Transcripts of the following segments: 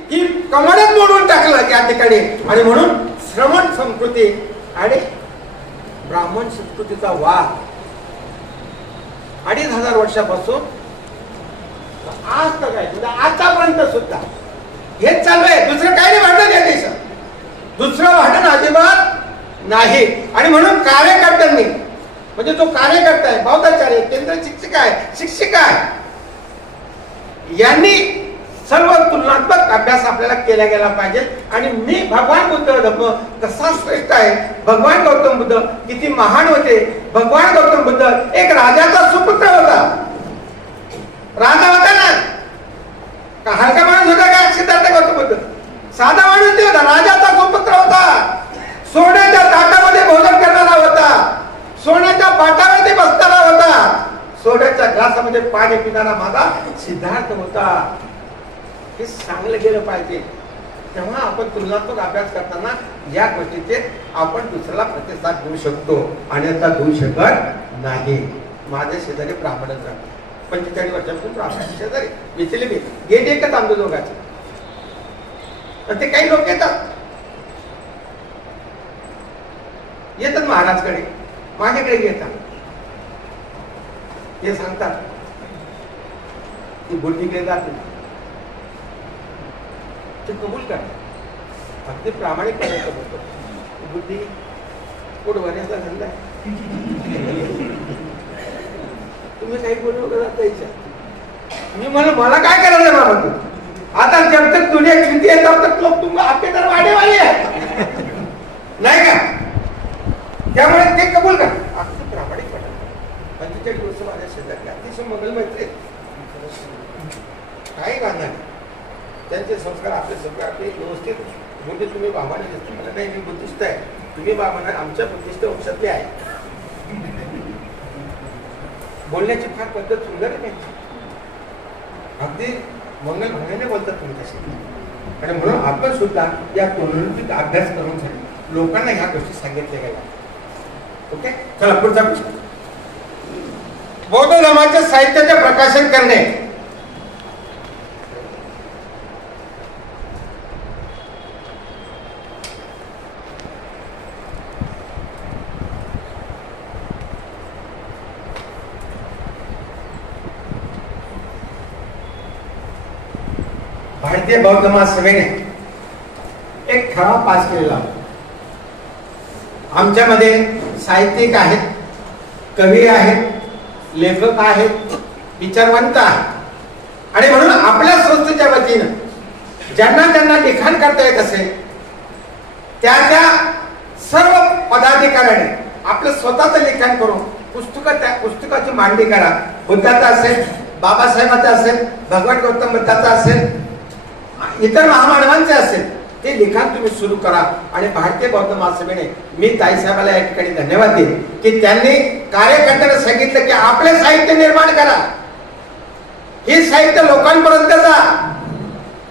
ही कमडच मोडून टाकलं या ठिकाणी. आणि म्हणून श्रमण संस्कृती आणि ब्राह्मण संस्कृतीचा वाद 2500 वर्षापासून आज तर काय म्हणजे आतापर्यंत सुद्धा हेच चालू आहे. दुसरं काही नाही भांडण या देशात, दुसरं भांडण अजिबात नाही. आणि म्हणून कार्यकर्त्यांनी म्हणजे जो कार्यकर्ता आहे, बौद्धाचार्य, केंद्र शिक्षिका आहे, यांनी सर्व तुलनात्मक अभ्यास आपल्याला केला गेला पाहिजे. आणि मी भगवान बुद्ध धर्म कसा श्रेष्ठ आहे, भगवान गौतम बुद्ध किती महान होते. भगवान गौतम बुद्ध एक राजाचा सुपुत्र होता, राजा होता ना. का हलका माणूस होता का सिद्धार्थ गौतम बुद्ध? साधा माणूस नाही होता, राजाचा सुपुत्र होता. सोन्याच्या ताटामध्ये भोजन करणारा होता, सोन्याच्या पाटावरती बसणारा होता, सोन्याच्या ग्लासामध्ये पाणी पिणारा माझा सिद्धार्थ होता. हे सांगलं गेलं पाहिजे. तेव्हा आपण तुलनात्मक अभ्यास करताना या गोष्टीचे आपण दुसऱ्याला प्रतिसाद देऊ शकतो, अन्यथा देऊ शकत नाही. माझे शेजारी ब्राह्मणच राहतात, 45 वर्षापासून ब्राह्मण शेजारी विचले मी गेट एकच आमच्या दोघांचे. ते काही लोक येतात महाराजकडे, माझ्याकडे येतात, ते सांगतात ती बुद्धीकडे जाते, ते कबूल करतात, अगदी प्रामाणिकपणे कबूल करतात. बुद्धी पोट भरण्याचा धंदा आहे. तुम्ही काही बोलू का? मी मला काय करायचं बाबा तू? आता जब तक दुनिया जिंती है तब तक लोग तुम आपके तरफ आने वाले हैं, नाही का? त्यामुळे ते कबूल कर. अगदी प्रामाणिकपणे 45 वर्ष माझ्या शेजारी अतिशय मंगल मैत्री, काही गाणार त्यांचे संस्कार आपले सगळे आपले व्यवस्थित. म्हणजे तुम्ही बाबाने दिसतो मला नाही, मी बुद्धिस्ट आहे, तुम्ही बाबांना आमच्या बुद्धिस्ट वंशातले आहे. बोलण्याची फार पद्धत सुंदर आहे, अगदी मंगल भावनेने बोलतात तुम्ही तसे. आणि म्हणून आपण सुद्धा या तुलनेत अभ्यास करून लोकांना ह्या गोष्टी सांगितल्या गेल्या. ओके, चला पुढचा प्रश्न. बौद्ध धर्माच्या साहित्याचे प्रकाशन करणे. भारतीय बौद्ध महासभेने एक ठराव पास केलेला. आमच्यामध्ये साहित्यिक आहेत, कवी आहेत, लेखक आहेत, विचारवंत आहेत. आणि म्हणून आपल्या संस्थेच्या वतीनं ज्यांना लिखाण करता येत असेल त्या सर्व पदाधिकाऱ्याने आपलं स्वतःचं लिखाण करून त्या पुस्तकाची मांडणी करा. बुद्धाचं असेल, बाबासाहेबांचं असेल, भगवान गौतम बुद्धाचं असेल, इतर महामानवांचे असेल, ते लिखाण तुम्ही सुरू करा. आणि भारतीय बौद्ध महासभेने मी ताईसाहेबाला या ठिकाणी धन्यवाद देईन की त्यांनी कार्यकर्त्यांना सांगितलं की आपले साहित्य निर्माण करा, हे साहित्य लोकांपर्यंत जा.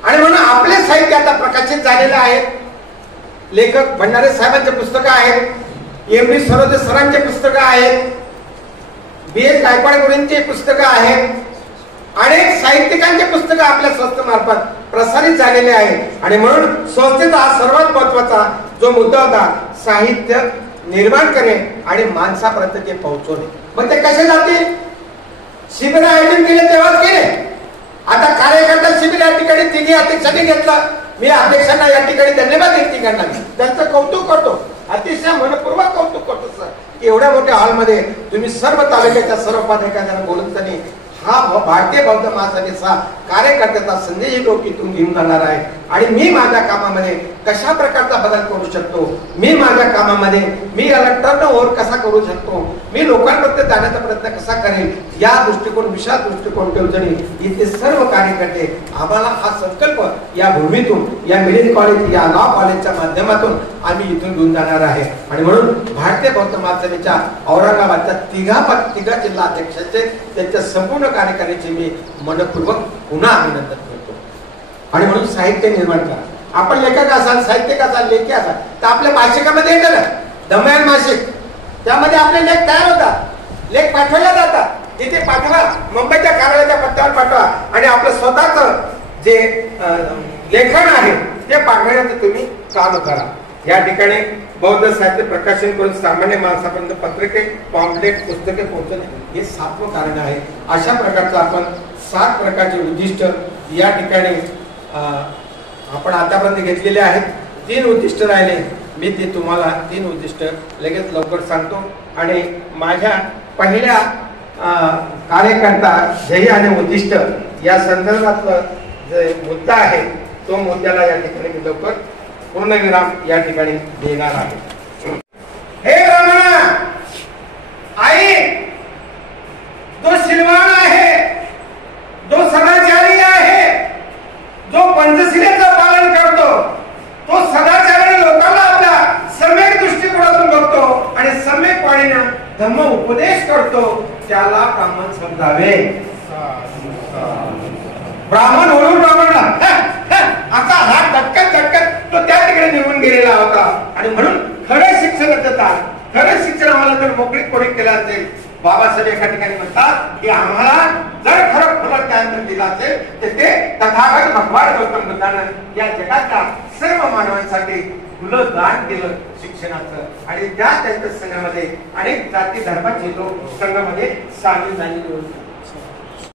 आणि म्हणून आपले साहित्य आता प्रकाशित झालेलं आहे. लेखक भंडारे साहेबांचे पुस्तकं आहेत, एम.डी. सरोदे सरांचे पुस्तकं आहेत, बी.एस. गायकवाड गुरूंचे पुस्तकं आहेत, अनेक साहित्यिकांचे पुस्तकं आपल्या संस्थेमार्फत प्रसारित झालेले आहे. आणि म्हणून संस्थेचा हा सर्वात महत्वाचा जो मुद्दा होता, साहित्य निर्माण करणे आणि माणसापर्यंत ते पोहोचवणे. मग ते कसे जातील? शिबिर आयोजन केले तेव्हाच केले. आता कार्यकर्ता शिबिर या ठिकाणी तिन्ही अध्यक्षांनी घेतलं. मी अध्यक्षांना या ठिकाणी धन्यवाद देतो, तिघांना त्यांचं कौतुक करतो, अतिशय मनपूर्वक कौतुक करतो सर. एवढ्या मोठ्या हॉलमध्ये तुम्ही सर्व तालुक्याच्या सर्व पदाधिकाऱ्यांना बोलताना हा भारतीय बौद्ध महासभेचा कार्यकर्त्याचा संदेश लोकीतून घेऊन जाणार आहे. आणि मी माझ्या कामामध्ये कशा प्रकारचा बदल करू शकतो, मी माझ्या कामामध्ये मी याला टर्न ओव्हर कसा करू शकतो, मी लोकांपर्यंत जाण्याचा प्रयत्न कसा करेल, या दृष्टिकोन विशाल दृष्टिकोन ठेवून इथे सर्व कार्यकर्ते आम्हाला हा संकल्प या भूमीतून, या मेडिकल कॉलेज, या लॉ कॉलेजच्या माध्यमातून आम्ही इथून घेऊन जाणार आहे. आणि म्हणून भारतीय बौद्ध महासभेच्या औरंगाबादच्या तिघा जिल्हा अध्यक्षांचे, त्यांच्या संपूर्ण कार्यकारिणीचे मी मनपूर्वक पुन्हा अभिनंदन करतो. आणि म्हणून साहित्य निर्माण करा. आपण लेखक असाल, साहित्यिक असाल, लेखी असाल तर आपल्या मासिकामध्ये येतं ना दमयन मासिक, त्यामध्ये आपले लेख तयार होतात, लेख पाठवले जातात. तिथे पाठवा, मुंबईच्या कार्यालयाच्या पत्त्यावर पाठवा आणि आपलं स्वतःच जे लेखन आहे ते पाठवण्याचं तुम्ही काम करा. या ठिकाणी बौद्ध साहित्य प्रकाशन करून सामान्य माणसापर्यंत पत्रके, पॉम्पलेट, पुस्तके पोहोचणे हे 7वं कारण आहे. अशा प्रकारचं आपण 7 प्रकारचे उद्दिष्ट या ठिकाणी आपण आतापर्यंत घेतलेले आहेत. 3 उद्दिष्ट राहिले. मी ते तुम्हाला 3 उद्दिष्ट लगेच लवकर सांगतो आणि माझ्या पहिल्या कार्यकर्ता ध्येय आणि उद्दिष्ट या संदर्भातलं जे मुद्दा आहे तो मुद्द्याला या ठिकाणी मी लवकर पूर्णविराम या ठिकाणी देणार आहे. हे ब्राह्मणा, आई जो शिलवान आहे, जो सदाचारी आहे, जो पंचशिलेचं पालन करतो, तो सदाचारी लोकांना आपल्या सम्यक दृष्टिकोनातून बघतो आणि सम्यक वाणीनं धम्म उपदेश करतो, त्याला ब्राह्मण समजावे. ब्राह्मण ओळून ब्राह्मणला आता हात झटकत झटकत तो त्या तिकडे निघून गेलेला होता. आणि म्हणून खरं शिक्षण देतात, खरं शिक्षण आम्हाला जर मोकळीक कोणी केलं असेल, बाबासाहेब एका ठिकाणी म्हणतात की आम्हाला जर खरं फलक त्यानंतर दिला असेल तर ते तथागत भगवान गौतम बुद्धानं या जगातल्या सर्व मानवांसाठी खुलं दान केलं शिक्षणाचं. आणि त्या त्यांच्या संघामध्ये अनेक जाती धर्माचे लोक संघामध्ये सामील झालेले होते.